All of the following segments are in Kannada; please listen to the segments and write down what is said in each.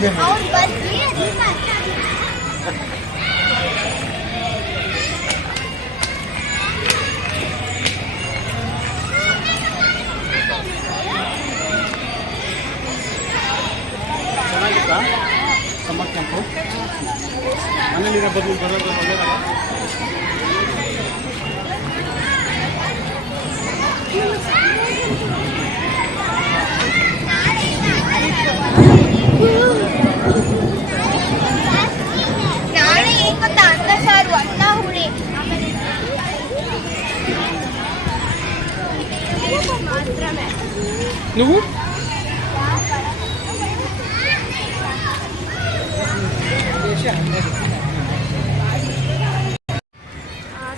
ಅದೇ ಮಾಡಿ ಅವ್ರು ಬರ್ಲಿ ಚೆನ್ನಾಗಿತ್ತಾ ಸಮ್ಮರ್ ಕ್ಯಾಂಪು ಮನೇಲಿರೋ ಬದಲು ಬರೋದು ಒಳ್ಳೆಯದಲ್ಲ ನಾಳೆ ಏನ್ ಗೊತ್ತಾ ಅನ್ನ ಸಾರು ಅನ್ನ ಹುಳಿ ಮಾತ್ರವೇ ನೀವು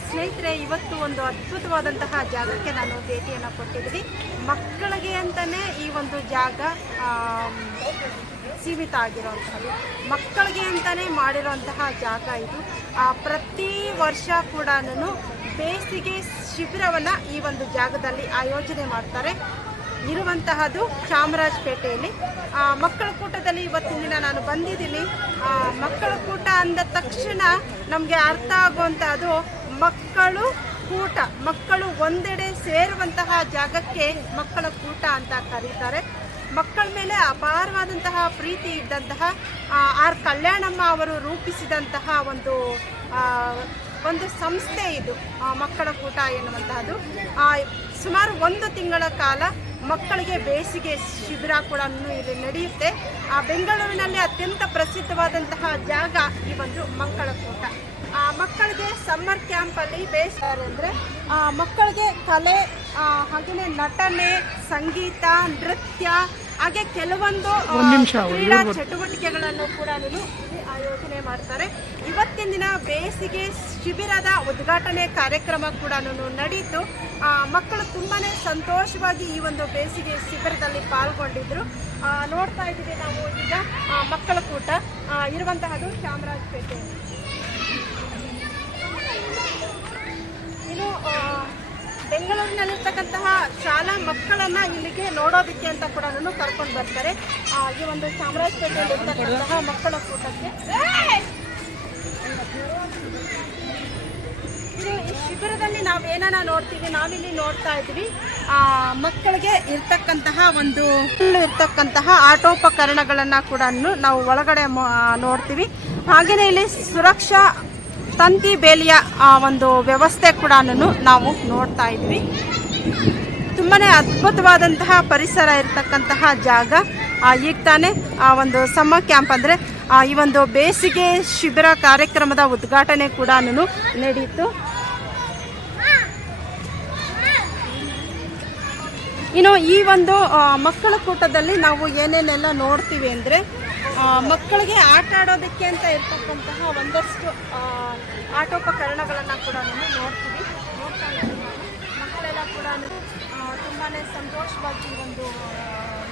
ಸ್ನೇಹಿತರೆ, ಇವತ್ತು ಒಂದು ಅದ್ಭುತವಾದಂತಹ ಜಾಗಕ್ಕೆ ನಾನು ಭೇಟಿಯನ್ನು ಕೊಟ್ಟಿದ್ದೀನಿ. ಮಕ್ಕಳಿಗೆ ಅಂತಲೇ ಈ ಒಂದು ಜಾಗ ಸೀಮಿತ ಆಗಿರೋವಂಥದ್ದು. ಮಕ್ಕಳಿಗೆ ಅಂತಲೇ ಮಾಡಿರುವಂತಹ ಜಾಗ ಇದು. ಪ್ರತಿ ವರ್ಷ ಕೂಡ ಬೇಸಿಗೆ ಶಿಬಿರವನ್ನು ಈ ಒಂದು ಜಾಗದಲ್ಲಿ ಆಯೋಜನೆ ಮಾಡ್ತಾರೆ. ಇರುವಂತಹದ್ದು ಚಾಮರಾಜಪೇಟೆಯಲ್ಲಿ. ಮಕ್ಕಳ ಕೂಟದಲ್ಲಿ ಇವತ್ತಿನ ದಿನ ನಾನು ಬಂದಿದ್ದೀನಿ. ಮಕ್ಕಳ ಕೂಟ ಅಂದ ತಕ್ಷಣ ನಮಗೆ ಅರ್ಥ ಆಗುವಂತಹದ್ದು ಮಕ್ಕಳು ಕೂಟ, ಮಕ್ಕಳು ಒಂದೆಡೆ ಸೇರುವಂತಹ ಜಾಗಕ್ಕೆ ಮಕ್ಕಳ ಕೂಟ ಅಂತ ಕರೀತಾರೆ. ಮಕ್ಕಳ ಮೇಲೆ ಅಪಾರವಾದಂತಹ ಪ್ರೀತಿ ಇದ್ದಂತಹ ಆರ್ ಕಲ್ಯಾಣಮ್ಮ ಅವರು ರೂಪಿಸಿದಂತಹ ಒಂದು ಒಂದು ಸಂಸ್ಥೆ ಇದು ಮಕ್ಕಳ ಕೂಟ ಎನ್ನುವಂತಹದ್ದು. ಸುಮಾರು ಒಂದು ತಿಂಗಳ ಕಾಲ ಮಕ್ಕಳಿಗೆ ಬೇಸಿಗೆ ಶಿಬಿರ ಕೂಡ ಇಲ್ಲಿ ನಡೆಯುತ್ತೆ. ಆ ಬೆಂಗಳೂರಿನಲ್ಲಿ ಅತ್ಯಂತ ಪ್ರಸಿದ್ಧವಾದಂತಹ ಜಾಗ ಈ ಒಂದು ಮಕ್ಕಳ ಕೂಟ ಆ ಮಕ್ಕಳಿಗೆ ಸಮ್ಮರ್ ಕ್ಯಾಂಪಲ್ಲಿ ಅಂದ್ರೆ ಅಂದರೆ ಮಕ್ಕಳಿಗೆ ಕಲೆ ಆ, ಹಾಗೆಯೇ ನಟನೆ ಸಂಗೀತ ನೃತ್ಯ ಹಾಗೆ ಕೆಲವೊಂದು ಆ, ಕ್ರೀಡಾ ಚಟುವಟಿಕೆಗಳನ್ನು ಕೂಡ ಇಲ್ಲಿ ಆಯೋಜನೆ ಮಾಡ್ತಾರೆ. ಇವತ್ತಿನ ದಿನ ಬೇಸಿಗೆ ಶಿಬಿರದ ಉದ್ಘಾಟನೆ ಕಾರ್ಯಕ್ರಮ ಕೂಡ ನಡೀತು. ಮಕ್ಕಳು ತುಂಬಾ ಸಂತೋಷವಾಗಿ ಈ ಒಂದು ಬೇಸಿಗೆ ಶಿಬಿರದಲ್ಲಿ ಪಾಲ್ಗೊಂಡಿದ್ರು. ನೋಡ್ತಾ ಇದ್ದೀವಿ ನಾವು ಈಗ ಮಕ್ಕಳ ಕೂಟ ಇರುವಂತಹದು ಚಾಮರಾಜಪೇಟೆ ಇನ್ನು ಬೆಂಗಳೂರಿನಲ್ಲಿರ್ತಕ್ಕಂತಹ ಶಾಲಾ ಮಕ್ಕಳನ್ನ ಇಲ್ಲಿಗೆ ನೋಡೋದಕ್ಕೆ ಅಂತ ಕೂಡ ಕರ್ಕೊಂಡು ಬರ್ತಾರೆ. ಈ ಒಂದು ಚಾಮರಾಜಪೇಟೆಯಲ್ಲಿ ಇರ್ತಕ್ಕಂತಹ ಮಕ್ಕಳ ಕೂಟಕ್ಕೆ. ಶಿಬಿರದಲ್ಲಿ ನಾವು ಏನನ್ನ ನೋಡ್ತೀವಿ ನಾವಿಲ್ಲಿ ನೋಡ್ತಾ ಇದ್ವಿ ಆ, ಮಕ್ಕಳಿಗೆ ಇರ್ತಕ್ಕಂತಹ ಒಂದು ಇರ್ತಕ್ಕಂತಹ ಆಟೋಪಕರಣಗಳನ್ನ ಕೂಡ ನಾವು ಒಳಗಡೆ ನೋಡ್ತೀವಿ. ಹಾಗೆಯೇ ಇಲ್ಲಿ ಸುರಕ್ಷಾ ತಂತಿ ಬೇಲಿಯ ಒಂದು ವ್ಯವಸ್ಥೆ ಕೂಡ ನಾವು ನೋಡ್ತಾ ಇದ್ವಿ. ತುಂಬಾ ಅದ್ಭುತವಾದಂತಹ ಪರಿಸರ ಇರತಕ್ಕಂತಹ ಜಾಗ. ಈಗ ತಾನೇ, ಆ, ಒಂದು ಸಮ್ಮರ್ ಕ್ಯಾಂಪ್ ಅಂದರೆ ಈ ಒಂದು ಬೇಸಿಗೆ ಶಿಬಿರ ಕಾರ್ಯಕ್ರಮದ ಉದ್ಘಾಟನೆ ಕೂಡ ನಡೆಯಿತು. ಇನ್ನು ಈ ಒಂದು ಮಕ್ಕಳ ಕೂಟದಲ್ಲಿ ನಾವು ಏನೇನೆಲ್ಲ ನೋಡ್ತೀವಿ ಅಂದರೆ ಮಕ್ಕಳಿಗೆ ಆಟ ಆಡೋದಕ್ಕೆ ಅಂತ ಇರ್ತಕ್ಕಂತಹ ಒಂದಷ್ಟು ಆಟೋಪಕರಣಗಳನ್ನು ಕೂಡ ನಾವು ನೋಡ್ತೀವಿ. ನೋಡ್ತಾ ಮಕ್ಕಳೆಲ್ಲ ಕೂಡ ತುಂಬಾ ಸಂತೋಷವಾಗಿ ಒಂದು ಆ,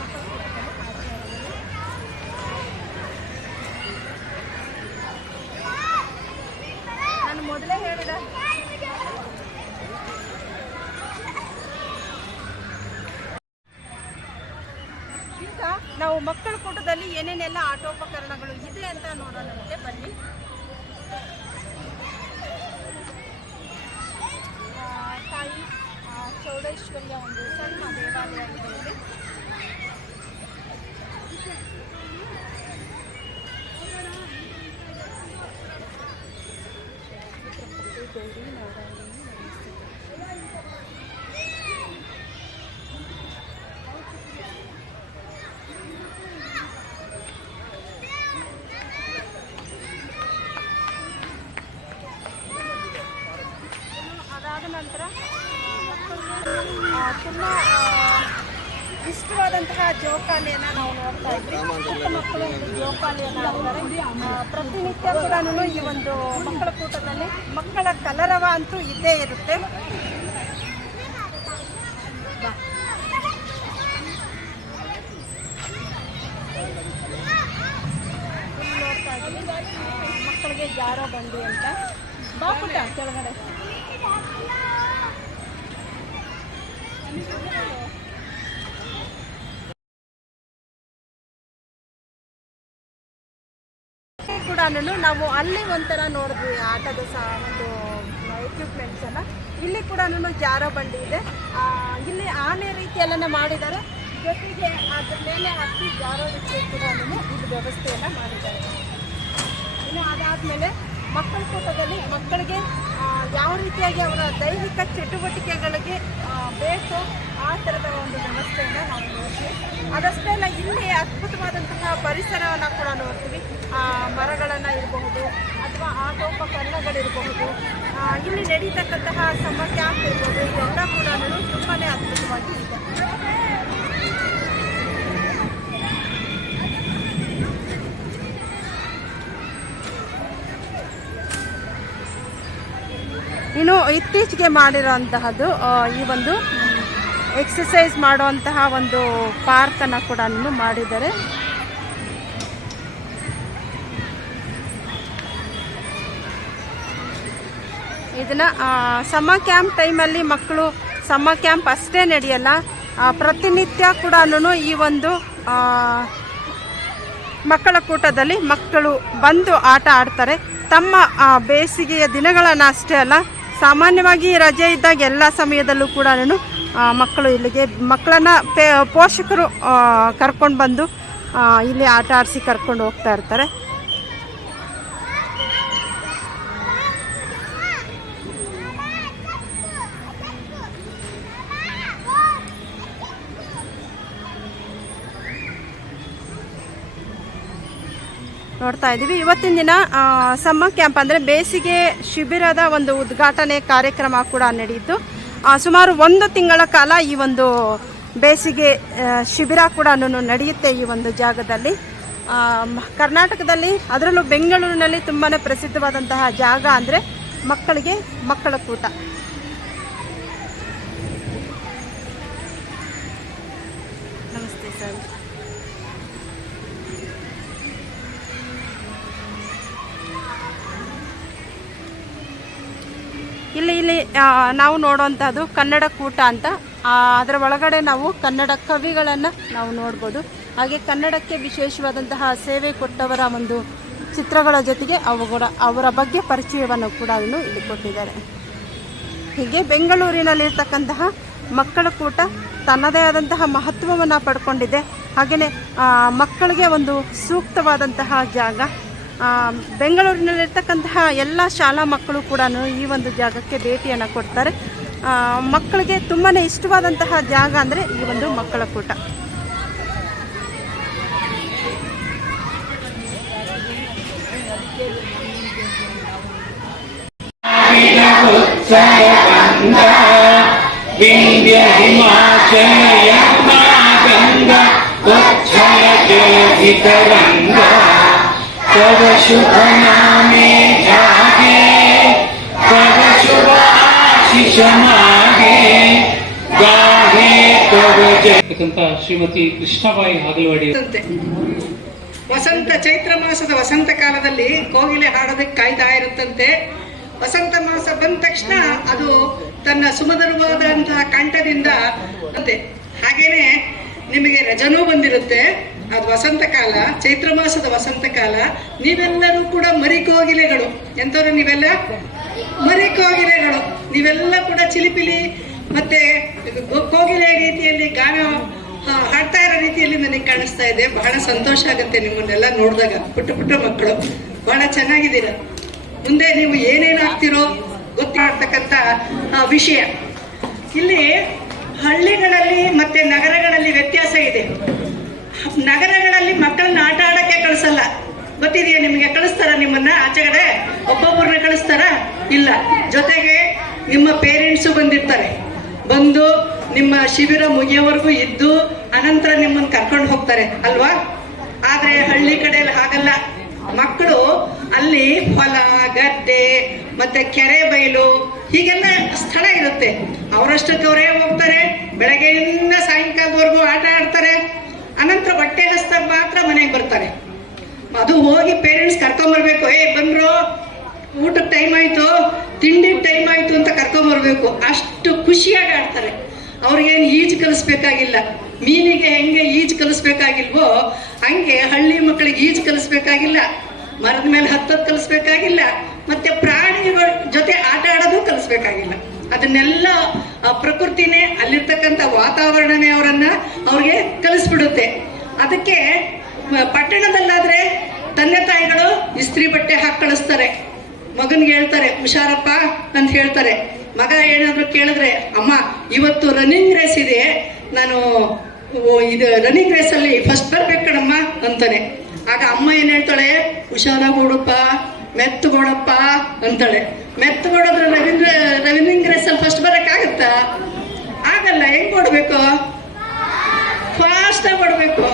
ಮಕ್ಕಳ ಕೂಟದಲ್ಲಿ ಆಡ್ತಾ ಇದ್ದಾರೆ. ನಾನು ಮೊದಲೇ ಹೇಳಿದ ಈಗ ನಾವು ಮಕ್ಕಳ ಕೂಟದಲ್ಲಿ ಏನೇನೆಲ್ಲ ಆಟೋಪಕರಣಗಳು ಇದೆ ಅಂತ ನೋಡೋಣ ಬನ್ನಿ. ತಾಯಿ ಚೌಡೇಶ್ವರಿಯ ಒಂದು ಸಣ್ಣ ದೇವಾಲಯ ಇದೆ ಇಲ್ಲಿ. ಗೌರಿ ನಾರಾಯಣಿ ನಮಸ್ತೆ ಅದಾದ ನಂತರ ತುಂಬ ಇಷ್ಟವಾದಂತಹ ನಾವು ನೋಡ್ತಾ ಪ್ರತಿನಿತ್ಯ ಕೂಡ ಈ ಒಂದು ಮಕ್ಕಳ ಕೂಟದಲ್ಲಿ ಮಕ್ಕಳ ಕಲರವ ಅಂತೂ ಇದ್ದೇ ಇರುತ್ತೆ. ಮಕ್ಕಳಿಗೆ ಜಾರೋ ಬಂಡಿ ಅಂತ. ಬಾಪುಟ ಕೆಳಗಡೆ. ಕೂಡ ನಾವು ಅಲ್ಲಿ ಒಂಥರ ನೋಡಿದ್ವಿ ಆಟದ ಸಹ ಒಂದು ಎಕ್ವಿಪ್ಮೆಂಟ್ಸ್ ಎಲ್ಲ ಇಲ್ಲಿ ಕೂಡ ಜಾರೋ ಬಂಡಿ ಇದೆ. ಇಲ್ಲಿ ಆನೆ ರೀತಿಯೆಲ್ಲ ಮಾಡಿದ್ದಾರೆ. ಜೊತೆಗೆ ಅದ್ರ ಮೇಲೆ ಹತ್ತಿ ಜಾರೋದಕ್ಕೆ ಕೂಡ ಇದು ವ್ಯವಸ್ಥೆಯನ್ನು ಮಾಡಿದ್ದಾರೆ. ಇನ್ನು ಅದಾದಮೇಲೆ ಮಕ್ಕಳ ಕೂಟದಲ್ಲಿ ಮಕ್ಕಳಿಗೆ ಯಾವ ರೀತಿಯಾಗಿ ಅವರ ದೈಹಿಕ ಚಟುವಟಿಕೆಗಳಿಗೆ ಬೇಕು ಆ ಥರದ ಒಂದು ವ್ಯವಸ್ಥೆಯನ್ನು ನಾವು ನೋಡ್ತೀವಿ. ಅದಷ್ಟೇ ಅಲ್ಲ, ಇಲ್ಲಿ ಅದ್ಭುತವಾದಂತಹ ಪರಿಸರವನ್ನು ಕೂಡ ನೋಡ್ತೀವಿ. ಮರಗಳನ್ನು ಇರಬಹುದು ಅಥವಾ ಆಟೋಪಕರಣಗಳಿರಬಹುದು. ಇಲ್ಲಿ ನಡೀತಕ್ಕಂತಹ ಸಮ ಕ್ಯಾಂಪ್ ಇರ್ಬೋದು, ಇದೆಲ್ಲ ಕೂಡ ತುಂಬಾ ಅದ್ಭುತವಾಗಿ ಇದೆ. ಇನ್ನು ಇತ್ತೀಚೆಗೆ ಮಾಡಿರೋಂತಹದ್ದು ಈ ಒಂದು ಎಕ್ಸಸೈಸ್ ಮಾಡುವಂತಹ ಒಂದು ಪಾರ್ಕನ್ನು ಕೂಡ ಮಾಡಿದ್ದಾರೆ. ಇದನ್ನು ಸಮ್ಮ ಕ್ಯಾಂಪ್ ಟೈಮಲ್ಲಿ ಮಕ್ಕಳು ಸಮ್ಮ ಕ್ಯಾಂಪ್ ಅಷ್ಟೇ ನಡೆಯಲ್ಲ ಪ್ರತಿನಿತ್ಯ ಕೂಡ ಈ ಒಂದು ಮಕ್ಕಳ ಕೂಟದಲ್ಲಿ ಮಕ್ಕಳು ಬಂದು ಆಟ ಆಡ್ತಾರೆ. ತಮ್ಮ ಬೇಸಿಗೆಯ ದಿನಗಳನ್ನು ಅಷ್ಟೇ ಅಲ್ಲ ಸಾಮಾನ್ಯವಾಗಿ ರಜೆ ಇದ್ದಾಗ ಎಲ್ಲ ಸಮಯದಲ್ಲೂ ಕೂಡ ನಾನು ಮಕ್ಕಳು ಇಲ್ಲಿಗೆ, ಮಕ್ಕಳನ್ನು ಪೋಷಕರು ಕರ್ಕೊಂಡು ಬಂದು ಇಲ್ಲಿ ಆಟ ಆಡಿಸಿ ಕರ್ಕೊಂಡು ಹೋಗ್ತಾ ಇರ್ತಾರೆ. ನೋಡ್ತಾ ಇದ್ದೀವಿ. ಇವತ್ತಿನ ದಿನ ಸಮ್ಮರ್ ಕ್ಯಾಂಪ್ ಅಂದರೆ ಬೇಸಿಗೆ ಶಿಬಿರದ ಒಂದು ಉದ್ಘಾಟನೆ ಕಾರ್ಯಕ್ರಮ ಕೂಡ ನಡೆಯಿತು. ಸುಮಾರು ಒಂದು ತಿಂಗಳ ಕಾಲ ಈ ಒಂದು ಬೇಸಿಗೆ ಶಿಬಿರ ಕೂಡ ನಡೆಯುತ್ತೆ ಈ ಒಂದು ಜಾಗದಲ್ಲಿ. ಕರ್ನಾಟಕದಲ್ಲಿ, ಅದರಲ್ಲೂ ಬೆಂಗಳೂರಿನಲ್ಲಿ ತುಂಬಾ ಪ್ರಸಿದ್ಧವಾದಂತಹ ಜಾಗ ಅಂದರೆ ಮಕ್ಕಳಿಗೆ ಮಕ್ಕಳ ಕೂಟ. ನಮಸ್ತೆ ಸರ್. ಇಲ್ಲಿ ನಾವು ನೋಡುವಂಥದ್ದು ಕನ್ನಡ ಕೂಟ ಅಂತ. ಅದರ ಒಳಗಡೆ ನಾವು ಕನ್ನಡ ಕವಿಗಳನ್ನು ನಾವು ನೋಡ್ಬೋದು. ಹಾಗೆ ಕನ್ನಡಕ್ಕೆ ವಿಶೇಷವಾದಂತಹ ಸೇವೆ ಕೊಟ್ಟವರ ಒಂದು ಚಿತ್ರಗಳ ಜೊತೆಗೆ ಅವುಗಳ ಅವರ ಬಗ್ಗೆ ಪರಿಚಯವನ್ನು ಕೂಡ ಅದನ್ನು ಇಲ್ಲಿ ಕೊಟ್ಟಿದ್ದಾರೆ ಹೀಗೆ ಬೆಂಗಳೂರಿನಲ್ಲಿರ್ತಕ್ಕಂತಹ ಮಕ್ಕಳ ಕೂಟ ತನ್ನದೇ ಆದಂತಹ ಮಹತ್ವವನ್ನು ಪಡ್ಕೊಂಡಿದೆ. ಹಾಗೆಯೇ ಮಕ್ಕಳಿಗೆ ಒಂದು ಸೂಕ್ತವಾದಂತಹ ಜಾಗ. ಬೆಂಗಳೂರಿನಲ್ಲಿರ್ತಕ್ಕಂತಹ ಎಲ್ಲ ಶಾಲಾ ಮಕ್ಕಳು ಕೂಡ ಈ ಒಂದು ಜಾಗಕ್ಕೆ ಭೇಟಿಯನ್ನು ಕೊಡ್ತಾರೆ. ಮಕ್ಕಳಿಗೆ ತುಂಬಾ ಇಷ್ಟವಾದಂತಹ ಜಾಗ ಅಂದರೆ ಈ ಒಂದು ಮಕ್ಕಳ ಕೂಟ. ಗಂಗಾ तव शुभ नामे जागे तव शुभ आशिष मागे गाहे तव जय ಶ್ರೀಮತಿ ಕೃಷ್ಣಬಾಯಿ ಹಾಗಲವಾಡಿ ಇರುತ್ತಂತೆ. ವಸಂತ ಚೈತ್ರ ಮಾಸದ ವಸಂತ ಕಾಲದಲ್ಲಿ ಕೋಗಿಲೆ ಹಾಡೋದಕ್ಕೆ ಕಾಯ್ತಾ ಇರುತ್ತಂತೆ ವಸಂತ ಮಾಸ ಬಂದ ತಕ್ಷಣ ಅದು ತನ್ನ ಸುಮಧುರವಾದಂತಹ ಕಂಠದಿಂದ ಅಂತೆ ಹಾಗೇನೆ ನಿಮಗೆ ರಜನೂ ಬಂದಿರುತ್ತೆ. ಅದು ವಸಂತ ಕಾಲ ಚೈತ್ರ ಮಾಸದ ವಸಂತ ಕಾಲ ನೀವೆಲ್ಲರೂ ಕೂಡ ಮರಿ ಕೋಗಿಲೆಗಳು ಎಂತವ್ರು ನೀವೆಲ್ಲ? ಮರಿ ಕೋಗಿಲೆಗಳು ನೀವೆಲ್ಲ ಕೂಡ ಚಿಲಿಪಿಲಿ ಮತ್ತೆ ಕೋಗಿಲೆ ರೀತಿಯಲ್ಲಿ ಗಾನ ಹಾಡ್ತಾ ಇರೋ ರೀತಿಯಲ್ಲಿ ನನಗೆ ಕಾಣಿಸ್ತಾ ಇದೆ. ಬಹಳ ಸಂತೋಷ ಆಗುತ್ತೆ ನಿಮ್ಮನ್ನೆಲ್ಲ ನೋಡಿದಾಗ. ಪುಟ್ಟ ಪುಟ್ಟ ಮಕ್ಕಳು. ಬಹಳ ಚೆನ್ನಾಗಿದ್ದೀರ? ಮುಂದೆ ನೀವು ಏನೇನು ಆಗ್ತಿರೋ ಗೊತ್ತಾಗ್ತಕ್ಕಂಥ ಆ, ವಿಷಯ. ಇಲ್ಲಿ ಹಳ್ಳಿಗಳಲ್ಲಿ ಮತ್ತೆ ನಗರಗಳಲ್ಲಿ ವ್ಯತ್ಯಾಸ ಇದೆ. ನಗರಗಳಲ್ಲಿ ಮಕ್ಕಳನ್ನ ಆಟ ಆಡಕ್ಕೆ ಕಳಿಸಲ್ಲ. ಗೊತ್ತಿದೆಯಾ ನಿಮಗೆ ಕಳಿಸ್ತಾರ ನಿಮ್ಮನ್ನ? ಆಚೆಗಡೆ ಒಬ್ಬೊಬ್ಬರನ್ನ ಕಳಿಸ್ತಾರ? ಇಲ್ಲ. ಜೊತೆಗೆ ನಿಮ್ಮ ಪೇರೆಂಟ್ಸು ಬಂದಿರ್ತಾರೆ. ಬಂದು ನಿಮ್ಮ ಶಿಬಿರ ಮುಗಿಯೋವರೆಗೂ ಇದ್ದು ಅನಂತರ ನಿಮ್ಮನ್ನ ಕರ್ಕೊಂಡು ಹೋಗ್ತಾರೆ, ಅಲ್ವಾ? ಆದ್ರೆ ಹಳ್ಳಿ ಕಡೆಯಲ್ಲಿ ಹಾಗಲ್ಲ. ಮಕ್ಕಳು ಅಲ್ಲಿ ಹೊಲ, ಗದ್ದೆ, ಮತ್ತೆ ಕೆರೆ ಬಯಲು ಹೀಗೆಲ್ಲ ಸ್ಥಳ ಇರುತ್ತೆ. ಅವರಷ್ಟಕ್ಕೆ ಅವರೇ ಹೋಗ್ತಾರೆ. ಬೆಳಗ್ಗೆಯಿಂದ ಸಾಯಂಕಾಲದವರೆಗೂ ಆಟ ಆಡ್ತಾರೆ. ಅನಂತರ ಹೊಟ್ಟೆ ಹಸ್ತಾಗ ಮಾತ್ರ ಮನೆಗೆ ಬರ್ತಾರೆ. ಅದು ಹೋಗಿ ಪೇರೆಂಟ್ಸ್ ಕರ್ಕೊಂಬರ್ಬೇಕು. ಏ, ಬಂದ್ರು. ಊಟಕ್ಕೆ ಟೈಮ್ ಆಯ್ತು. ತಿಂಡಿ ಟೈಮ್ ಆಯ್ತು ಅಂತ ಕರ್ಕೊಂಬರ್ಬೇಕು. ಅಷ್ಟು ಖುಷಿಯಾಗಿ ಆಡ್ತಾರೆ. ಅವ್ರಿಗೇನು ಈಜು ಕಲಿಸ್ಬೇಕಾಗಿಲ್ಲ. ಮೀನಿಗೆ ಹೆಂಗೆ ಈಜು ಕಲಿಸ್ಬೇಕಾಗಿಲ್ವೋ, ಹಂಗೆ ಹಳ್ಳಿ ಮಕ್ಕಳಿಗೆ ಈಜು ಕಲಿಸ್ಬೇಕಾಗಿಲ್ಲ. ಮರದ ಮೇಲೆ ಹತ್ತೋದು ಕಲಿಸ್ಬೇಕಾಗಿಲ್ಲ. ಮತ್ತೆ ಪ್ರಾಣಿಗಳ ಜೊತೆ ಆಟ ಆಡೋದು ಕಲಿಸ್ಬೇಕಾಗಿಲ್ಲ. ಅದನ್ನೆಲ್ಲ ಆ ಪ್ರಕೃತಿನೇ ಅಲ್ಲಿರ್ತಕ್ಕಂಥ ವಾತಾವರಣನೇ ಅವರನ್ನ ಅವ್ರಿಗೆ ಕಲಿಸ್ಬಿಡುತ್ತೆ. ಅದಕ್ಕೆ ಪಟ್ಟಣದಲ್ಲಾದ್ರೆ ತಂದೆ ತಾಯಿಗಳು ಇಸ್ತ್ರಿ ಬಟ್ಟೆ ಹಾಕಿ ಕಳಿಸ್ತಾರೆ. ಮಗನ್ಗೆ ಹೇಳ್ತಾರೆ, ಹುಷಾರಪ್ಪ ಅಂತ ಹೇಳ್ತಾರೆ. ಮಗ ಏನಾದ್ರು ಕೇಳಿದ್ರೆ, ಅಮ್ಮ, ಇವತ್ತು ರನ್ನಿಂಗ್ ರೇಸ್ ಇದೆ. ನಾನು ಇದು ರನ್ನಿಂಗ್ ರೇಸಲ್ಲಿ ಫಸ್ಟ್ ಬರ್ಬೇಕು ಕಣಮ್ಮ ಅಂತಾನೆ. ಆಗ ಅಮ್ಮ ಏನ್ ಹೇಳ್ತಾಳೆ, ಹುಷಾರಾಗಿ ಓಡಪ್ಪ ಮೆತ್ತಗೋಡಪ್ಪ ಅಂತಾಳೆ. ಮೆತ್ತಗೋಡೋದ್ರೆ ರವೀಂದ್ರ ರವೀಂದ್ರ ಸ್ವಲ್ಪ ಫಸ್ಟ್ ಬರಕ್ಕಾಗತ್ತಾ? ಆಗಲ್ಲ, ಹೆಂಗ್ ಕೊಡ್ಬೇಕು? ಫಾಸ್ಟ್ ಆಗಿ ಓಡಬೇಕು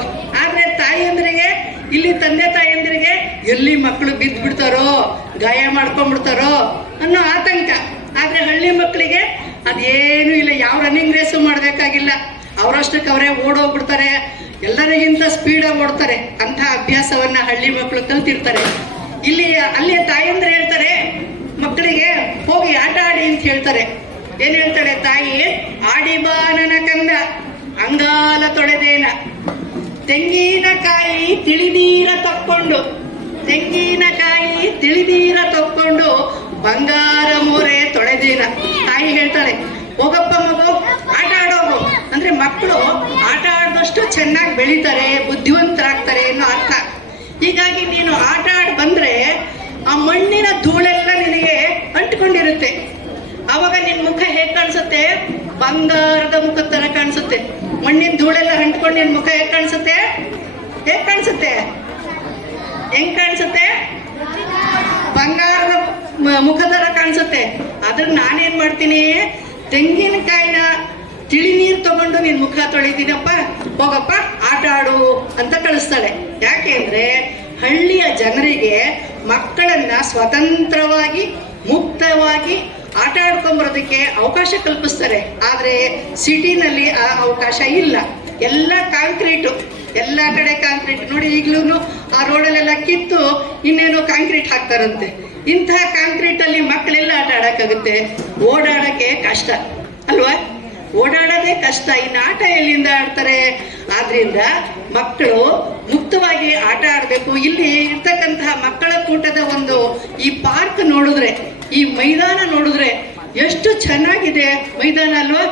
ಆದ್ರೆ ತಾಯಿಯಂದ್ರಿಗೆ ಇಲ್ಲಿ ತಂದೆ ತಾಯಿಯಂದ್ರಿಗೆ ಎಲ್ಲಿ ಮಕ್ಕಳು ಬಿದ್ದು ಬಿಡ್ತಾರೋ ಗಾಯ ಮಾಡ್ಕೊಂಡ್ಬಿಡ್ತಾರೋ ಅನ್ನೋ ಆತಂಕ. ಆದ್ರೆ ಹಳ್ಳಿ ಮಕ್ಕಳಿಗೆ ಅದೇನು ಇಲ್ಲ, ಯಾವ ರನ್ನಿಂಗ್ ರೇಸು ಮಾಡ್ಬೇಕಾಗಿಲ್ಲ. ಅವರಷ್ಟಕ್ಕೆ ಅವರೇ ಓಡೋಗ್ಬಿಡ್ತಾರೆ. ಎಲ್ಲರಿಗಿಂತ ಸ್ಪೀಡಾಗಿ ಓಡ್ತಾರೆ. ಅಂತ ಅಭ್ಯಾಸವನ್ನ ಹಳ್ಳಿ ಮಕ್ಕಳು ಕಲ್ತಿರ್ತಾರೆ. ಇಲ್ಲಿ ಅಲ್ಲಿಯ ತಾಯಂದ್ರೆ ಹೇಳ್ತಾರೆ, ಮಕ್ಕಳಿಗೆ ಹೋಗಿ ಆಟ ಆಡಿ ಅಂತ ಹೇಳ್ತಾರೆ. ಏನ್ ಹೇಳ್ತಾಳೆ ತಾಯಿ? ಆಡಿ ಬಾ ನನ್ನ ಕಂದ, ಅಂಗಾಲ ತೊಳೆದೇನ ತೆಂಗಿನಕಾಯಿ ತಿಳಿದೀರ ತಕ್ಕೊಂಡು ತೆಂಗಿನಕಾಯಿ ತಿಳಿದೀರ ತಕ್ಕೊಂಡು ಬಂಗಾರ ಮೋರೆ ತೊಳೆದೇನ ತಾಯಿ ಹೇಳ್ತಾಳೆ, ಹೋಗಪ್ಪ ಮಗು, ಆಟ ಆಡೋಗು. ಅಂದ್ರೆ ಮಕ್ಕಳು ಆಟ ಆಡಿದಷ್ಟು ಚೆನ್ನಾಗಿ ಬೆಳಿತಾರೆ, ಬುದ್ಧಿವಂತರಾಗ್ತಾರೆ ಅನ್ನೋ ಅರ್ಥ ಹೀಗಾಗಿ ನೀನು ಆಟ ಆಡಿ ಬಂದ್ರೆ ಆ ಮಣ್ಣಿನ ಧೂಳೆಲ್ಲ ನಿನಗೆ ಅಂಟ್ಕೊಂಡಿರುತ್ತೆ. ಅವಾಗ ನಿನ್ ಮುಖ ಹೇಗ್ ಕಾಣಿಸುತ್ತೆ? ಬಂಗಾರದ ಮುಖದ ತರ ಕಾಣಿಸುತ್ತೆ. ಮಣ್ಣಿನ ಧೂಳೆಲ್ಲ ಅಂಟ್ಕೊಂಡು ನಿನ್ ಮುಖ ಹೇಗ್ ಕಾಣಿಸುತ್ತೆ? ಹೇಗ್ ಕಾಣಿಸುತ್ತೆ? ಹೆಂಗ್ ಕಾಣಿಸುತ್ತೆ? ಬಂಗಾರದ ಮುಖ ತರ ಕಾಣಿಸುತ್ತೆ. ಅದ್ರ ನಾನೇನ್ ಮಾಡ್ತೀನಿ? ತೆಂಗಿನಕಾಯಿನ ತಿಳಿ ನೀರು ತಗೊಂಡು ನಿನ್ ಮುಖ ತೊಳಿದೀನಪ್ಪ? ಹೋಗಪ್ಪ, ಆಟ ಆಡು ಅಂತ ಕಳಿಸ್ತಾಳೆ. ಯಾಕೆ ಅಂದ್ರೆ ಹಳ್ಳಿಯ ಜನರಿಗೆ ಮಕ್ಕಳನ್ನ ಸ್ವತಂತ್ರವಾಗಿ, ಮುಕ್ತವಾಗಿ ಆಟ ಆಡ್ಕೊಂಬರೋದಕ್ಕೆ ಅವಕಾಶ ಕಲ್ಪಿಸ್ತಾರೆ. ಆದ್ರೆ ಸಿಟಿನಲ್ಲಿ ಆ ಅವಕಾಶ ಇಲ್ಲ. ಎಲ್ಲ ಕಾಂಕ್ರೀಟು, ಎಲ್ಲ ಕಡೆ ಕಾಂಕ್ರೀಟ್. ನೋಡಿ ಈಗ್ಲೂ ಆ ರೋಡಲ್ಲೆಲ್ಲ ಕಿತ್ತು ಇನ್ನೇನೋ ಕಾಂಕ್ರೀಟ್ ಹಾಕ್ತಾರಂತೆ. ಇಂತಹ ಕಾಂಕ್ರೀಟ್ ಅಲ್ಲಿ ಮಕ್ಕಳೆಲ್ಲ ಆಟ ಆಡೋಕ್ಕಾಗುತ್ತೆ? ಓಡಾಡಕ್ಕೆ ಕಷ್ಟ. ಅಲ್ವಾ? ಓಡಾಡೋದೇ ಕಷ್ಟ. ಇನ್ನು ಆಟ ಎಲ್ಲಿಂದ ಆಡ್ತಾರೆ? ಆದ್ರಿಂದ ಮಕ್ಕಳು ಮುಕ್ತವಾಗಿ ಆಟ ಆಡಬೇಕು. ಇಲ್ಲಿ ಇರ್ತಕ್ಕಂತಹ ಮಕ್ಕಳ ಕೂಟದ ಒಂದು ಈ ಪಾರ್ಕ್ ನೋಡಿದ್ರೆ, ಈ ಮೈದಾನ ನೋಡಿದ್ರೆ ಎಷ್ಟು ಚೆನ್ನಾಗಿದೆ. ಮೈದಾನ ಅಲ್ವಾ?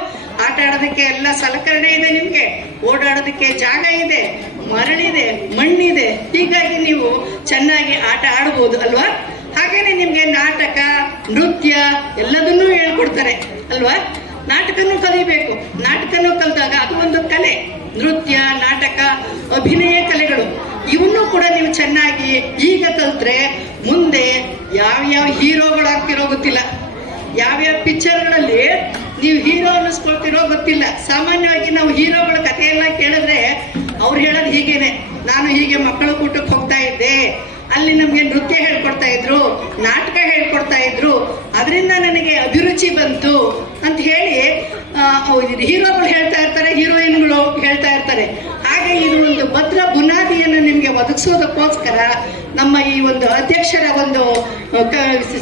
ಆಟ ಆಡೋದಕ್ಕೆ ಎಲ್ಲ ಸಲಕರಣೆ ಇದೆ ನಿಮ್ಗೆ. ಓಡಾಡೋದಕ್ಕೆ ಜಾಗ ಇದೆ. ಮರಳಿದೆ, ಮಣ್ಣಿದೆ. ಹೀಗಾಗಿ ನೀವು ಚೆನ್ನಾಗಿ ಆಟ ಆಡಬಹುದು ಅಲ್ವಾ? ಹಾಗೇನೆ ನಿಮ್ಗೆ ನಾಟಕ, ನೃತ್ಯ ಎಲ್ಲದನ್ನೂ ಹೇಳ್ಕೊಡ್ತಾರೆ ಅಲ್ವಾ? ನಾಟಕನೂ ಕಲಿಬೇಕು. ನಾಟಕನೂ ಕಲಿದಾಗ ಅದು ಒಂದು ಕಲೆ. ನೃತ್ಯ, ನಾಟಕ, ಅಭಿನಯ ಕಲೆಗಳು. ಇವನ್ನು ಕೂಡ ನೀವು ಚೆನ್ನಾಗಿ ಈಗ ಕಲ್ತ್ರೆ ಮುಂದೆ ಯಾವ್ಯಾವ ಹೀರೋಗಳಾಗ್ತಿರೋ ಗೊತ್ತಿಲ್ಲ. ಯಾವ್ಯಾವ ಪಿಕ್ಚರ್ಗಳಲ್ಲಿ ನೀವು ಹೀರೋ ಅನ್ನಿಸ್ಕೊಳ್ತಿರೋ ಗೊತ್ತಿಲ್ಲ. ಸಾಮಾನ್ಯವಾಗಿ ನಾವು ಹೀರೋಗಳ ಕಥೆಯೆಲ್ಲ ಕೇಳಿದ್ರೆ ಅವ್ರು ಹೇಳೋದು ಹೀಗೇನೆ. ನಾನು ಹೀಗೆ ಮಕ್ಕಳ ಕೂಟಕ್ಕೆ ಹೋಗ್ತಾ ಇದ್ದೆ. ಅಲ್ಲಿ ನಮಗೆ ನೃತ್ಯ ಹೇಳ್ಕೊಡ್ತಾ ಇದ್ರು, ನಾಟಕ ಹೇಳ್ಕೊಡ್ತಾ ಇದ್ರು. ಅದರಿಂದ ನನಗೆ ಅಭಿರುಚಿ ಬಂತು ಅಂತ ಹೇಳಿ ಹೀರೋಗಳು ಹೇಳ್ತಾ ಇರ್ತಾರೆ, ಹೀರೋಯಿನ್ಗಳು ಹೇಳ್ತಾ ಇರ್ತಾರೆ. ಹಾಗೆ ಇದು ಒಂದು ಭದ್ರ ಬುನಾದಿಯನ್ನು ನಿಮಗೆ ಒದಗಿಸೋದಕ್ಕೋಸ್ಕರ ನಮ್ಮ ಈ ಒಂದು ಅಧ್ಯಕ್ಷರ ಒಂದು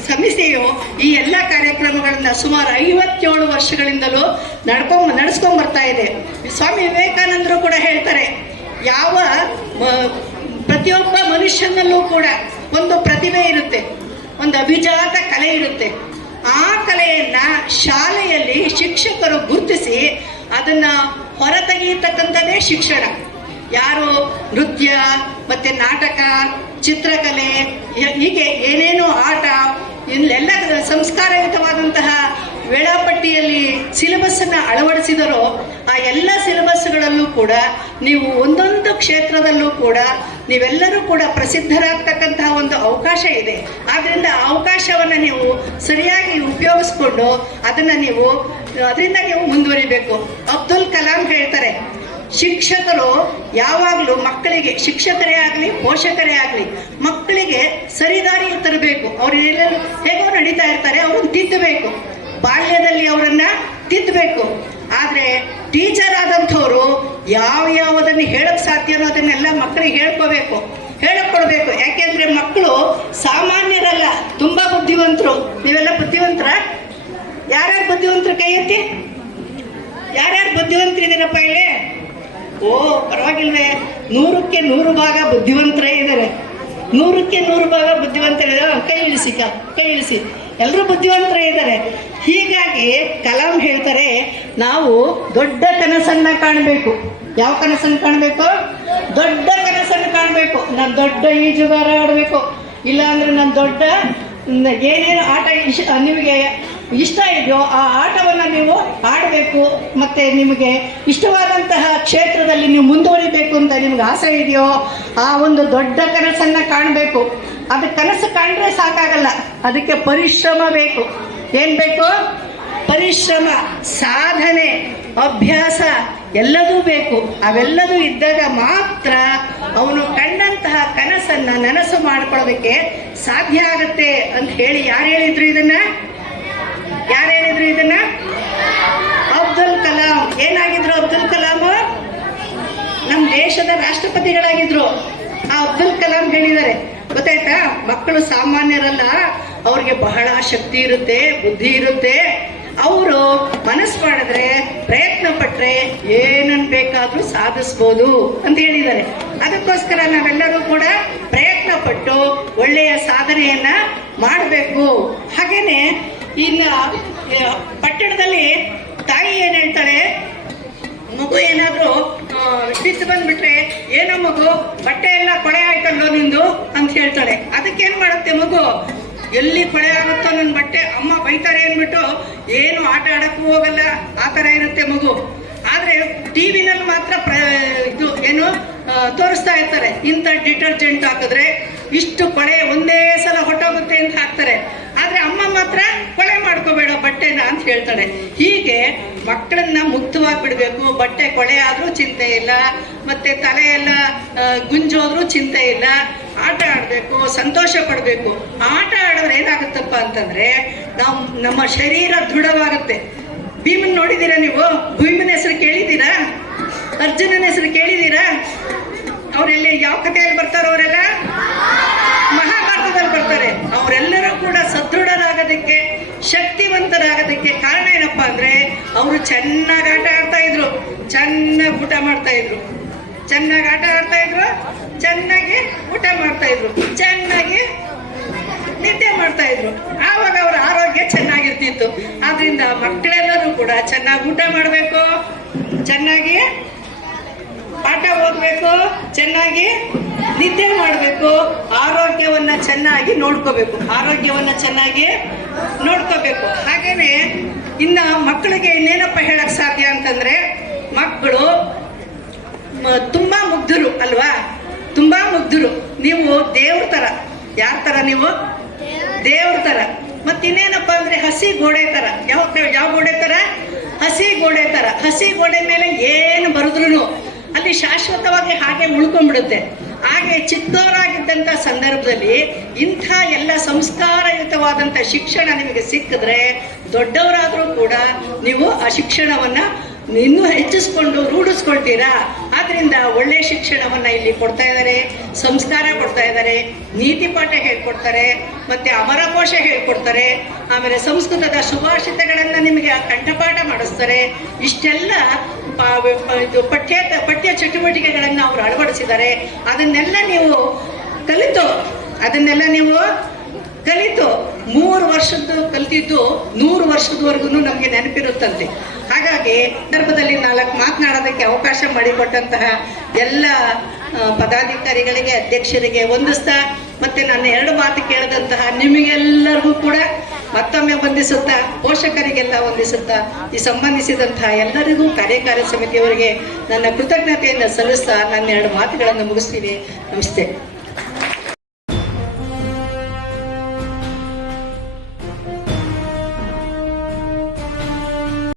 ಸಮಿತಿಯು ಈ ಎಲ್ಲ ಕಾರ್ಯಕ್ರಮಗಳನ್ನ ಸುಮಾರು ಐವತ್ತೇಳು ವರ್ಷಗಳಿಂದಲೂ ನಡ್ಕೊಂಡ್ ನಡೆಸ್ಕೊಂಡ್ ಬರ್ತಾ ಇದೆ. ಸ್ವಾಮಿ ವಿವೇಕಾನಂದರು ಕೂಡ ಹೇಳ್ತಾರೆ, ಯಾವ ಪ್ರತಿಯೊಬ್ಬ ಮನುಷ್ಯನಲ್ಲೂ ಕೂಡ ಒಂದು ಪ್ರತಿಭೆ ಇರುತ್ತೆ, ಒಂದು ಅಭಿಜಾತ ಕಲೆ ಇರುತ್ತೆ. ಆ ಕಲೆಯನ್ನ ಶಾಲೆಯಲ್ಲಿ ಶಿಕ್ಷಕರು ಗುರುತಿಸಿ ಅದನ್ನ ಹೊರತೆಗೆಯತಕ್ಕಂಥದ್ದೇ ಶಿಕ್ಷಣ. ಯಾರು ನೃತ್ಯ ಮತ್ತೆ ನಾಟಕ, ಚಿತ್ರಕಲೆ, ಹೀಗೆ ಏನೇನೋ ಆಟ, ಇಲ್ಲೆಲ್ಲ ಸಂಸ್ಕಾರಯುತವಾದಂತಹ ವೇಳಾಪಟ್ಟಿಯಲ್ಲಿ ಸಿಲೆಬಸ್ ಅನ್ನ ಅಳವಡಿಸಿದರೋ ಆ ಎಲ್ಲ ಸಿಲೆಬಸ್ಗಳಲ್ಲೂ ಕೂಡ ನೀವು ಒಂದೊಂದು ಕ್ಷೇತ್ರದಲ್ಲೂ ಕೂಡ ನೀವೆಲ್ಲರೂ ಕೂಡ ಪ್ರಸಿದ್ಧರಾಗ್ತಕ್ಕಂತಹ ಒಂದು ಅವಕಾಶ ಇದೆ. ಆದ್ರಿಂದ ಆ ಅವಕಾಶವನ್ನ ನೀವು ಸರಿಯಾಗಿ ಉಪಯೋಗಿಸ್ಕೊಂಡು ಅದನ್ನ ನೀವು, ಅದರಿಂದ ನೀವು ಮುಂದುವರಿಬೇಕು. ಅಬ್ದುಲ್ ಕಲಾಂ ಹೇಳ್ತಾರೆ, ಶಿಕ್ಷಕರು ಯಾವಾಗಲೂ ಮಕ್ಕಳಿಗೆ ಶಿಕ್ಷಕರೇ ಆಗಲಿ, ಪೋಷಕರೇ ಆಗಲಿ, ಮಕ್ಕಳಿಗೆ ಸರಿದಾರಿ ತರಬೇಕು. ಅವ್ರು ಹೇಗೋ ನಡೀತಾ ಇರ್ತಾರೆ, ಅವ್ರನ್ನ ತಿದ್ದಬೇಕು. ಬಾಲ್ಯದಲ್ಲಿ ಅವರನ್ನ ತಿದ್ದಬೇಕು ಆದರೆ ಟೀಚರ್ ಆದಂಥವ್ರು ಯಾವ ಯಾವುದನ್ನು ಹೇಳಕ್ ಸಾಧ್ಯನೋ ಅದನ್ನೆಲ್ಲ ಮಕ್ಕಳಿಗೆ ಹೇಳ್ಕೋಬೇಕು. ಹೇಳಕ್ ಕೊಡ್ಬೇಕು ಯಾಕೆಂದ್ರೆ ಮಕ್ಕಳು ಸಾಮಾನ್ಯರಲ್ಲ, ತುಂಬಾ ಬುದ್ಧಿವಂತರು. ನೀವೆಲ್ಲ ಬುದ್ಧಿವಂತರ? ಯಾರ್ಯಾರು ಬುದ್ಧಿವಂತರು ಕೈ ಎತ್ತಿ? ಯಾರ್ಯಾರು ಬುದ್ಧಿವಂತರಿದ್ದೀರಪ್ಪ ಇಲ್ಲಿ? ಓ, ಪರವಾಗಿಲ್ವೇ. ನೂರಕ್ಕೆ ನೂರು ಭಾಗ ಬುದ್ಧಿವಂತರೇ ಇದ್ದಾರೆ. ನೂರಕ್ಕೆ ನೂರು ಭಾಗ ಬುದ್ಧಿವಂತರಿದ್ದಾರೆ. ಕೈ ಇಳಿಸಿ ಕೈ ಇಳಿಸಿ. ಎಲ್ಲರೂ ಬುದ್ಧಿವಂತರೇ ಇದ್ದಾರೆ. ಹೀಗಾಗಿ ಕಲಾಂ ಹೇಳ್ತಾರೆ, ನಾವು ದೊಡ್ಡ ಕನಸನ್ನ ಕಾಣಬೇಕು. ಯಾವ ಕನಸನ್ನು ಕಾಣಬೇಕು? ದೊಡ್ಡ ಕನಸನ್ನು ಕಾಣಬೇಕು. ನಾನು ದೊಡ್ಡ ಈಜುಗಾರ ಆಡಬೇಕು. ಇಲ್ಲ ಅಂದ್ರೆ ನಾನು ದೊಡ್ಡ ಏನೇನು ಆಟ ಇಶ್ ನಿಮಗೆ ಇಷ್ಟ ಇದೆಯೋ ಆ ಆಟವನ್ನು ನೀವು ಆಡಬೇಕು, ಮತ್ತು ನಿಮಗೆ ಇಷ್ಟವಾದಂತಹ ಕ್ಷೇತ್ರದಲ್ಲಿ ನೀವು ಮುಂದುವರಿಬೇಕು ಅಂತ ನಿಮ್ಗೆ ಆಸೆ ಇದೆಯೋ, ಆ ಒಂದು ದೊಡ್ಡ ಕನಸನ್ನು ಕಾಣಬೇಕು. ಅದು ಕನಸು ಕಂಡ್ರೆ ಸಾಕಾಗಲ್ಲ. ಅದಕ್ಕೆ ಪರಿಶ್ರಮ ಬೇಕು. ಏನು ಬೇಕು? ಪರಿಶ್ರಮ, ಸಾಧನೆ, ಅಭ್ಯಾಸ ಎಲ್ಲದೂ ಬೇಕು. ಅವೆಲ್ಲದೂ ಇದ್ದಾಗ ಮಾತ್ರ ಅವನು ಕಂಡಂತಹ ಕನಸನ್ನು ನನಸು ಮಾಡ್ಕೊಳ್ಳೋದಕ್ಕೆ ಸಾಧ್ಯ ಆಗುತ್ತೆ ಅಂತ ಹೇಳಿ ಯಾರು ಹೇಳಿದ್ರು ಇದನ್ನ? ಯಾರು ಹೇಳಿದ್ರು ಇದನ್ನ? ಅಬ್ದುಲ್ ಕಲಾಂ. ಏನಾಗಿದ್ರು ಅಬ್ದುಲ್ ಕಲಾಂ? ನಮ್ಮ ದೇಶದ ರಾಷ್ಟ್ರಪತಿಗಳಾಗಿದ್ರು. ಆ ಅಬ್ದುಲ್ ಕಲಾಂ ಹೇಳಿದ್ದಾರೆ. ಗೊತ್ತಾಯ್ತಾ? ಮಕ್ಕಳು ಸಾಮಾನ್ಯರಲ್ಲ. ಅವ್ರಿಗೆ ಬಹಳ ಶಕ್ತಿ ಇರುತ್ತೆ, ಬುದ್ಧಿ ಇರುತ್ತೆ. ಅವರು ಮನಸ್ಸು ಮಾಡಿದ್ರೆ, ಪ್ರಯತ್ನ ಪಟ್ರೆ ಏನನ್ ಬೇಕಾದ್ರೂ ಸಾಧಿಸ್ಬೋದು ಅಂತ ಹೇಳಿದ್ದಾರೆ. ಅದಕ್ಕೋಸ್ಕರ ನಾವೆಲ್ಲರೂ ಕೂಡ ಪ್ರಯತ್ನ ಪಟ್ಟು ಒಳ್ಳೆಯ ಸಾಧನೆಯನ್ನ ಮಾಡಬೇಕು. ಹಾಗೇನೆ ಇನ್ನು ಪಟ್ಟಣದಲ್ಲಿ ತಾಯಿ ಏನ್ ಹೇಳ್ತಾಳೆ ಮಗು ಏನಾದರೂ ಬಿತ್ತು ಬಂದ್ಬಿಟ್ರೆ, ಏನೋ ಮಗು, ಬಟ್ಟೆ ಎಲ್ಲ ಕೊಳೆ ಆಯ್ತಲ್ಲೋ ನಿಂದು ಅಂತ ಹೇಳ್ತಾಳೆ. ಅದಕ್ಕೆ ಏನ್ ಮಾಡುತ್ತೆ ಮಗು? ಎಲ್ಲಿ ಕೊಳೆ ಆಗುತ್ತೋ ನನ್ನ ಬಟ್ಟೆ, ಅಮ್ಮ ಬೈತಾರೆ ಅಂದ್ಬಿಟ್ಟು ಏನು ಆಟ ಆಡಕ್ಕೂ ಹೋಗಲ್ಲ. ಆ ಥರ ಇರುತ್ತೆ ಮಗು. ಆದ್ರೆ ಟಿವಿನಲ್ಲಿ ಮಾತ್ರ ಪ್ರ, ಇದು ಏನು ತೋರಿಸ್ತಾ ಇರ್ತಾರೆ. ಇಂಥ ಡಿಟರ್ಜೆಂಟ್ ಹಾಕಿದ್ರೆ ಇಷ್ಟು ಕೊಳೆ ಒಂದೇ ಸಲ ಹೊಟ್ಟೋಗುತ್ತೆ ಅಂತ ಹಾಕ್ತಾರೆ. ಆದ್ರೆ ಅಮ್ಮ ಮಾತ್ರ ಕೊಳೆ ಮಾಡ್ಕೋಬೇಡ, ಬಟ್ಟೆನ ಅಂತ ಹೇಳ್ತಾಳೆ. ಹೀಗೆ ಮಕ್ಕಳನ್ನ ಮುಕ್ತವಾಗಿ ಬಿಡಬೇಕು, ಬಟ್ಟೆ ಕೊಳೆ ಆದ್ರೂ ಚಿಂತೆ ಇಲ್ಲ, ಮತ್ತೆ ತಲೆ ಎಲ್ಲ ಗುಂಜೋದ್ರೂ ಚಿಂತೆ ಇಲ್ಲ. ಆಟ ಆಡಬೇಕು, ಸಂತೋಷ ಪಡಬೇಕು. ಆಟ ಆಡಿದ್ರೆ ಏನಾಗುತ್ತಪ್ಪ ಅಂತಂದ್ರೆ ನಮ್, ನಮ್ಮ ಶರೀರ ದೃಢವಾಗುತ್ತೆ. ಭೀಮನ್ ನೋಡಿದ್ದೀರಾ ನೀವು? ಭೀಮನ ಹೆಸರು ಕೇಳಿದ್ದೀರಾ? ಅರ್ಜುನನ ಹೆಸರು ಕೇಳಿದ್ದೀರಾ? ಅವರೆಲ್ಲ ಯಾವ ಕಥೆಯಲ್ಲಿ ಬರ್ತಾರೋ ಅವರೆಲ್ಲ? ಮಹಾಭಾರತದಲ್ಲಿ ಬರ್ತಾರೆ. ಅವರೆಲ್ಲರೂ ಕೂಡ ಸದೃಢರಾಗೋದಕ್ಕೆ, ಶಕ್ತಿವಂತರಾಗೋದಕ್ಕೆ ಕಾರಣ ಏನಪ್ಪ ಅಂದ್ರೆ, ಅವರು ಚೆನ್ನಾಗಿ ಆಟ ಆಡ್ತಾ ಇದ್ರು. ಚೆನ್ನಾಗಿ ಊಟ ಮಾಡ್ತಾ ಇದ್ರು. ಚೆನ್ನಾಗಿ ಆಟ ಆಡ್ತಾ ಇದ್ರು, ಚೆನ್ನಾಗಿ ಊಟ ಮಾಡ್ತಾ ಇದ್ರು. ಚೆನ್ನಾಗಿ ನಿದ್ದೆ ಮಾಡ್ತಾ ಇದ್ರು. ಆವಾಗ ಅವರ ಆರೋಗ್ಯ ಚೆನ್ನಾಗಿರ್ತಿತ್ತು. ಆದ್ರಿಂದ ಮಕ್ಕಳೆಲ್ಲರೂ ಕೂಡ ಚೆನ್ನಾಗಿ ಊಟ ಮಾಡಬೇಕು, ಚೆನ್ನಾಗಿ ಪಾಠ ಓದಬೇಕು, ಚೆನ್ನಾಗಿ ನಿದ್ದೆ ಮಾಡಬೇಕು, ಆರೋಗ್ಯವನ್ನ ಚೆನ್ನಾಗಿ ನೋಡ್ಕೋಬೇಕು. ಆರೋಗ್ಯವನ್ನ ಚೆನ್ನಾಗಿ ನೋಡ್ಕೋಬೇಕು. ಹಾಗೇನೆ, ಇನ್ನ ಮಕ್ಕಳಿಗೆ ಇನ್ನೇನಪ್ಪ ಹೇಳಕ್ ಸಾಧ್ಯ ಅಂತಂದ್ರೆ, ಮಕ್ಕಳು ತುಂಬಾ ಮುಗ್ಧರು, ಅಲ್ವಾ? ತುಂಬಾ ಮುಗ್ಧರು. ನೀವು ದೇವ್ರ ತರ. ಯಾರ ತರ ನೀವು? ದೇವ್ರ ತರ. ಮತ್ತಿನ್ನೇನಪ್ಪ ಅಂದ್ರೆ ಹಸಿ ಗೋಡೆ ತರ. ಯಾವ ಯಾವ ಗೋಡೆ ತರ? ಹಸಿ ಗೋಡೆ ತರ. ಹಸಿ ಗೋಡೆ ಮೇಲೆ ಏನು ಬರೆದ್ರು ಅಲ್ಲಿ ಶಾಶ್ವತವಾಗಿ ಹಾಗೆ ಉಳ್ಕೊಂಡ್ಬಿಡುತ್ತೆ ಹಾಗೆ ಚಿಕ್ಕವರಾಗಿದ್ದಂಥ ಸಂದರ್ಭದಲ್ಲಿ ಇಂಥ ಎಲ್ಲ ಸಂಸ್ಕಾರಯುತವಾದಂಥ ಶಿಕ್ಷಣ ನಿಮಗೆ ಸಿಕ್ಕಿದ್ರೆ ದೊಡ್ಡವರಾದರೂ ಕೂಡ ನೀವು ಆ ಶಿಕ್ಷಣವನ್ನು ಇನ್ನೂ ಹೆಚ್ಚಿಸ್ಕೊಂಡು ರೂಢಿಸ್ಕೊಳ್ತೀರಾ? ಆದ್ರಿಂದ ಒಳ್ಳೆ ಶಿಕ್ಷಣವನ್ನ ಇಲ್ಲಿ ಕೊಡ್ತಾ ಇದ್ದಾರೆ, ಸಂಸ್ಕಾರ ಕೊಡ್ತಾ ಇದ್ದಾರೆ, ನೀತಿ ಪಾಠ ಹೇಳ್ಕೊಡ್ತಾರೆ, ಮತ್ತೆ ಅಮರಕೋಶ ಹೇಳ್ಕೊಡ್ತಾರೆ, ಆಮೇಲೆ ಸಂಸ್ಕೃತದ ಸುಭಾಷಿತಗಳನ್ನು ನಿಮಗೆ ಕಂಠಪಾಠ ಮಾಡಿಸ್ತಾರೆ. ಇಷ್ಟೆಲ್ಲ ಇದು ಪಠ್ಯ ಪಠ್ಯ ಚಟುವಟಿಕೆಗಳನ್ನ ಅವರು ಅಳವಡಿಸಿದ್ದಾರೆ. ಅದನ್ನೆಲ್ಲ ನೀವು ಕಲಿತು, ಅದನ್ನೆಲ್ಲ ನೀವು ಕಲಿತು, ಮೂರು ವರ್ಷದ್ದು ಕಲಿತಿದ್ದು ನೂರು ವರ್ಷದವರೆಗೂ ನಮಗೆ ನೆನಪಿರುತ್ತಂತೆ. ಹಾಗಾಗಿ ಸಂದರ್ಭದಲ್ಲಿ ನಾಲ್ಕು ಮಾತನಾಡೋದಕ್ಕೆ ಅವಕಾಶ ಮಾಡಿಕೊಟ್ಟಂತಹ ಎಲ್ಲ ಪದಾಧಿಕಾರಿಗಳಿಗೆ, ಅಧ್ಯಕ್ಷರಿಗೆ ವಂದಿಸ್ತಾ ಮತ್ತೆ ನನ್ನ ಎರಡು ಮಾತು ಕೇಳಿದಂತಹ ನಿಮಗೆಲ್ಲರಿಗೂ ಕೂಡ ಮತ್ತೊಮ್ಮೆ ವಂದಿಸುತ್ತಾ, ಪೋಷಕರಿಗೆಲ್ಲ ವಂದಿಸುತ್ತಾ, ಈ ಸಂಬಂಧಿಸಿದಂತಹ ಎಲ್ಲರಿಗೂ ಕಾರ್ಯಕಾರಿ ಸಮಿತಿಯವರಿಗೆ ನನ್ನ ಕೃತಜ್ಞತೆಯನ್ನು ಸಲ್ಲಿಸ್ತಾ ನನ್ನ ಎರಡು ಮಾತುಗಳನ್ನು ಮುಗಿಸ್ತೀನಿ ನಮಸ್ತೆ.